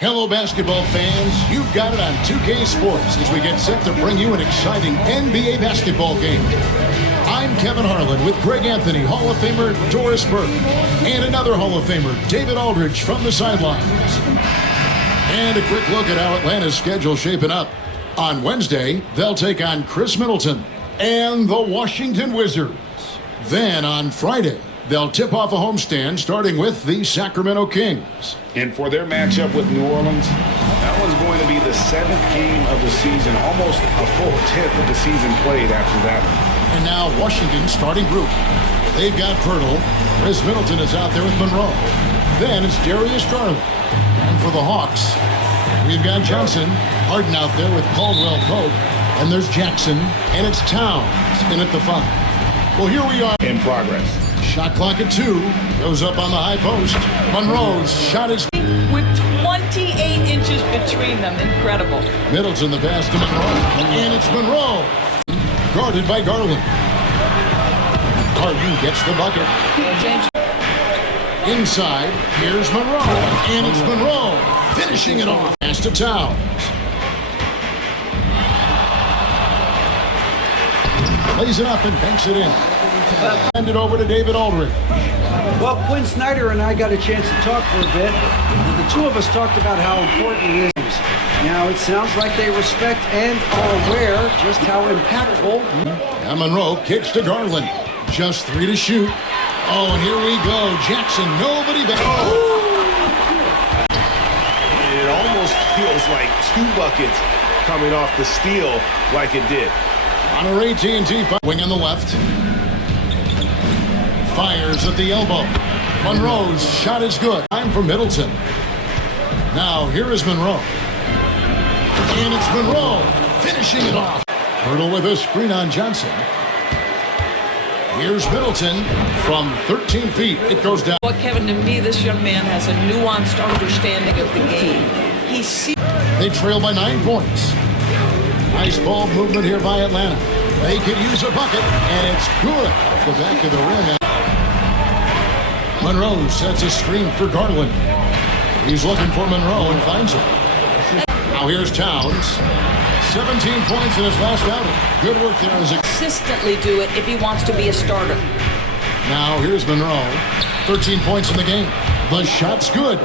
Hello, basketball fans. You've got it on 2K Sports as we get set to bring you an exciting NBA basketball game. I'm Kevin Harlan with Greg Anthony, Hall of Famer Doris Burke, and another Hall of Famer, David Aldridge, from the sidelines. And a quick look at how Atlanta's schedule shaping up. On Wednesday, they'll take on Chris Middleton and the Washington Wizards. Then on Friday, they'll tip off a homestand starting with the Sacramento Kings. And for their matchup with New Orleans, that one's going to be the 7th game of the season, almost a full 10th of the season played after that. And now Washington's starting group. They've got Pirtle. Chris Middleton is out there with Monroe. Then it's Darius Garland. And for the Hawks, we've got Johnson, Harden out there with Caldwell Pope. And there's Jackson, and it's Towns in at the 5. Well, here we are. In progress. Shot clock at 2. Goes up on the high post. Monroe's shot is... With 28 inches between them. Incredible. Middleton the pass to Monroe. And it's Monroe. Guarded by Garland. Harden gets the bucket. James. Inside, here's Monroe. And it's Monroe finishing it off. Pass to Towns. Lays it up and banks it in. Hand it over to David Aldridge. Well, Quinn Snyder and I got a chance to talk for a bit. And the two of us talked about how important it is. Now, it sounds like they respect and are aware just how impactful. And Monroe kicks to Garland. Just 3 to shoot. Oh, and here we go. Jackson, nobody back. Oh. It almost feels like 2 buckets coming off the steal like it did. On our AT&T wing on the left. Fires at the elbow. Monroe's shot is good. Time for Middleton. Now, here is Monroe. And it's Monroe finishing it off. Hurdle with a screen on Johnson. Here's Middleton from 13 feet. It goes down. Well, Kevin, to me, this young man has a nuanced understanding of the game. He sees... They trail by 9 points. Nice ball movement here by Atlanta. They could use a bucket, and it's good off the back of the rim. Monroe sets a screen for Garland. He's looking for Monroe and finds him. Now here's Towns. 17 points in his last outing. Good work there as a... consistently do it if he wants to be a starter. Now here's Monroe. 13 points in the game. The shot's good.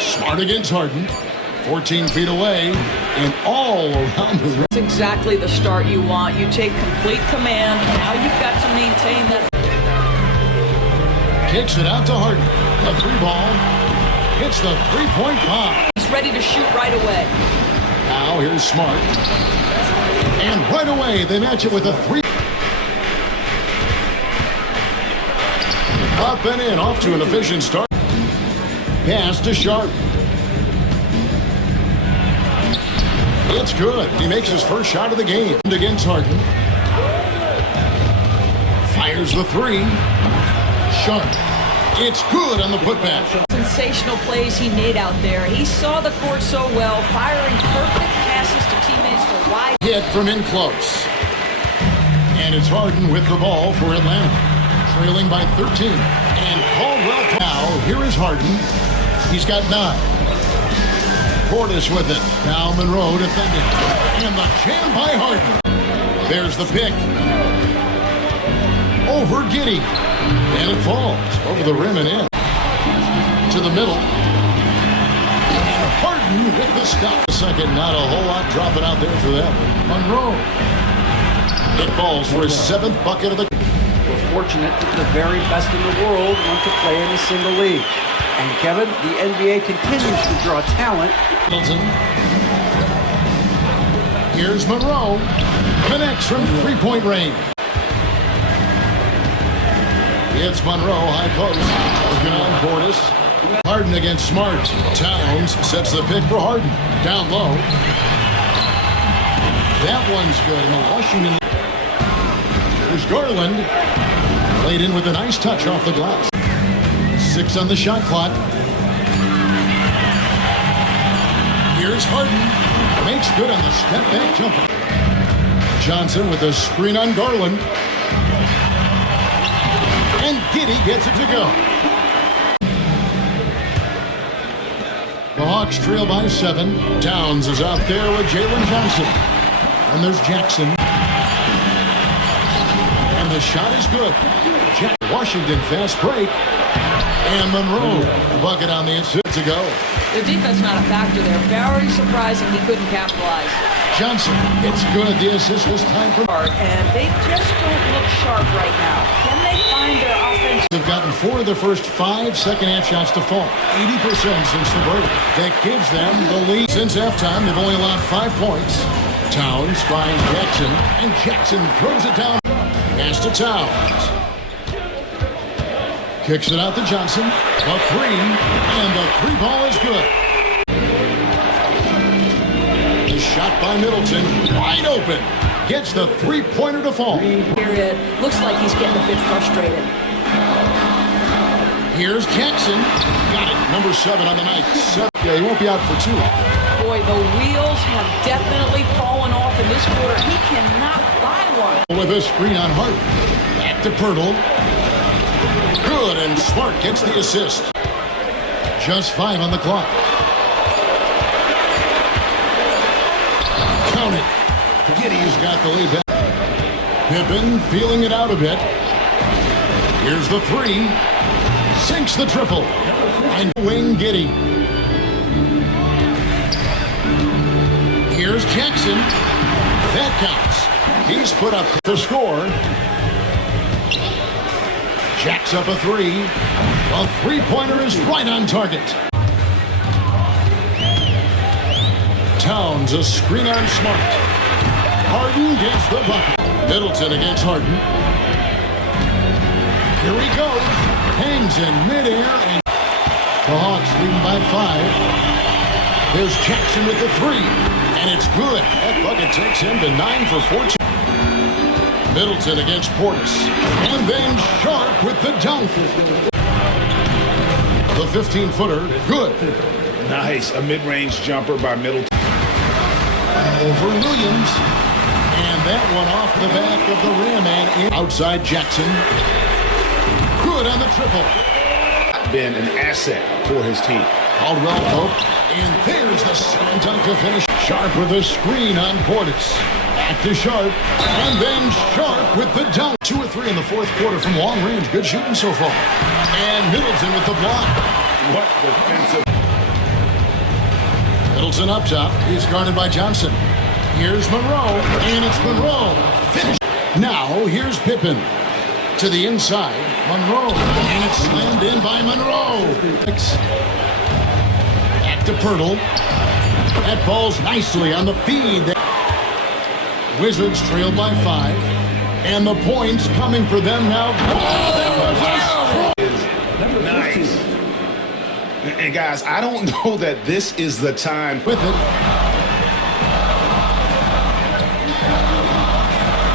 Smart against Harden. 14 feet away and all around the rim. It's exactly the start you want. You take complete command. Now you've got to maintain that. Kicks it out to Harden. A 3 ball. Hits the 3-point bomb. He's ready to shoot right away. Now here's Smart. And right away they match it with a 3. Up and in, off to an efficient start. Pass to Sharp. It's good. He makes his first shot of the game against Harden. Fires the 3. Sharp. It's good on the putback. Sensational plays he made out there. He saw the court so well, firing perfect passes to teammates for wide. Hit from in close. And it's Harden with the ball for Atlanta. Trailing by 13. And Caldwell now. Here is Harden. He's got 9. Portis with it. Now Monroe defending. And the jam by Harden. There's the pick. Over Giddey. And it falls over the rim and in. To the middle. And Harden with the stop. A second, not a whole lot dropping out there for them. Monroe. It falls for his 7th bucket of the... We're fortunate that the very best in the world want to play in a single league. And Kevin, the NBA continues to draw talent. Middleton. Here's Monroe. Connects from 3-point range. It's Monroe, high post. Working on Portis. Harden against Smart. Towns sets the pick for Harden. Down low. That one's good. And the Washington. Here's Garland. Played in with a nice touch off the glass. 6 on the shot clock. Here's Harden. Makes good on the step back jumper. Johnson with a screen on Garland. And Giddey gets it to go. The Hawks trail by 7. Downs is out there with Jalen Johnson. And there's Jackson. And the shot is good. Washington fast break. And Monroe, bucket on the inside to go. The defense not a factor there. Very surprising he couldn't capitalize. Johnson, it's good. The assist this time from And they just don't look sharp right now. Can they find their offense? They've gotten 4 of their first 5 second-half shots to fall. 80% since the break. That gives them the lead. Since halftime, they've only allowed 5 points. Towns finds Jackson, and Jackson throws it down. Pass to Towns. Kicks it out to Johnson. A 3, and the 3 ball is good. The shot by Middleton, wide open. Gets the 3-pointer to fall. Period. Looks like he's getting a bit frustrated. Here's Jackson. Got it. Number 7 on the night. 7. Yeah, he won't be out for 2. Boy, the wheels have definitely fallen off in this quarter. He cannot buy one. With a screen on Hart. Back to Pirtle. Good, and Smart gets the assist. Just 5 on the clock. Count it. Giddy's got the lead back. Pippen feeling it out a bit. Here's the 3. Sinks the triple. And wing Giddy. Here's Jackson. That counts. He's put up the score. Jacks up a 3. A 3-pointer is right on target. Towns a screen on Smart. Harden gets the bucket. Middleton against Harden. Here he goes. Hangs in midair, and the Hawks leading by 5. There's Jackson with the 3, and it's good. That bucket takes him to 9 for 14. Middleton against Portis, and then Sharp with the dunk. The 15-footer, good. Nice, a mid-range jumper by Middleton. Over Williams, and that one off the back of the rim and in. Outside Jackson, good on the triple. Been an asset for his team. Caldwell Pope, and there's the slam dunk to finish. Sharp with a screen on Portis. Back to Sharp, and then Sharp with the dunk. 2 or 3 in the fourth quarter from long range. Good shooting so far. And Middleton with the block. What defensive. Middleton up top. He's guarded by Johnson. Here's Monroe, and it's Monroe. Finish. Now, here's Pippen. To the inside, Monroe, and it's slammed in by Monroe. Back to Pirtle. That falls nicely on the feed. Wizards trailed by 5, and the points coming for them now. Oh, that was nice. And guys, I don't know that this is the time with it.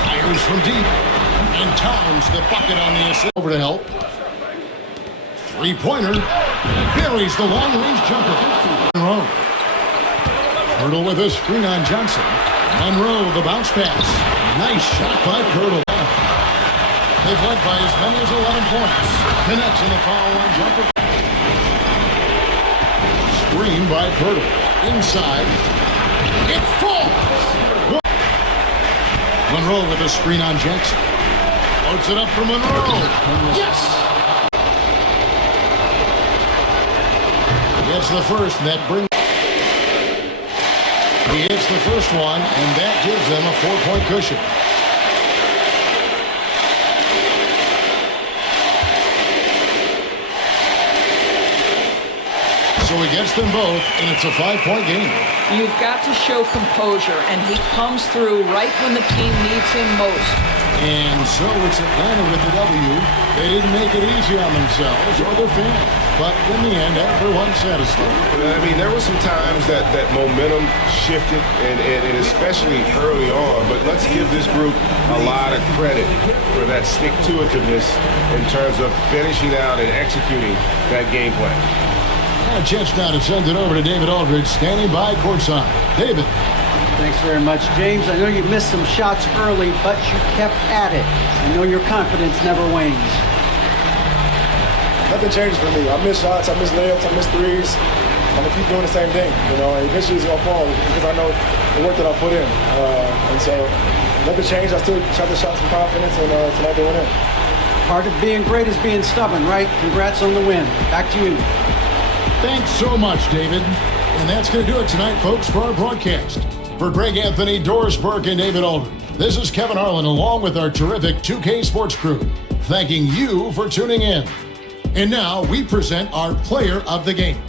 Fires from deep. And Towns the bucket on the assist. Over to help. 3-pointer. Buries the long-range jumper. Monroe. Pirtle with a screen on Johnson. Monroe, the bounce pass. Nice shot by Pirtle. They've led by as many as 11 points. Connects in the foul line jumper. Screen by Pirtle. Inside. It falls. Monroe with a screen on Jackson. Floats it up for Monroe. Yes! Gets the first, and that brings. He hits the first one, and that gives them a 4-point cushion. So he gets them both, and it's a 5-point game. You've got to show composure, and he comes through right when the team needs him most. And so it's Atlanta with the W. They didn't make it easy on themselves or their fans. But in the end, everyone's satisfied. I mean, there were some times that momentum shifted, and especially early on. But let's give this group a lot of credit for that stick-to-itiveness in terms of finishing out and executing that game plan. A chance now to send it over to David Aldridge, standing by courtside. David. Thanks very much, James. I know you missed some shots early, but you kept at it. I know your confidence never wanes. Nothing changes for me. I miss shots, I miss layups, I miss threes. I'm gonna keep doing the same thing. And eventually it's gonna fall because I know the work that I put in. And so nothing changed. I still try to shot some confidence, and tonight they went in. Part of being great is being stubborn, right? Congrats on the win. Back to you. Thanks so much, David. And that's going to do it tonight, folks, for our broadcast. For Greg Anthony, Doris Burke, and David Aldridge, this is Kevin Harlan along with our terrific 2K Sports crew, thanking you for tuning in. And now we present our player of the game.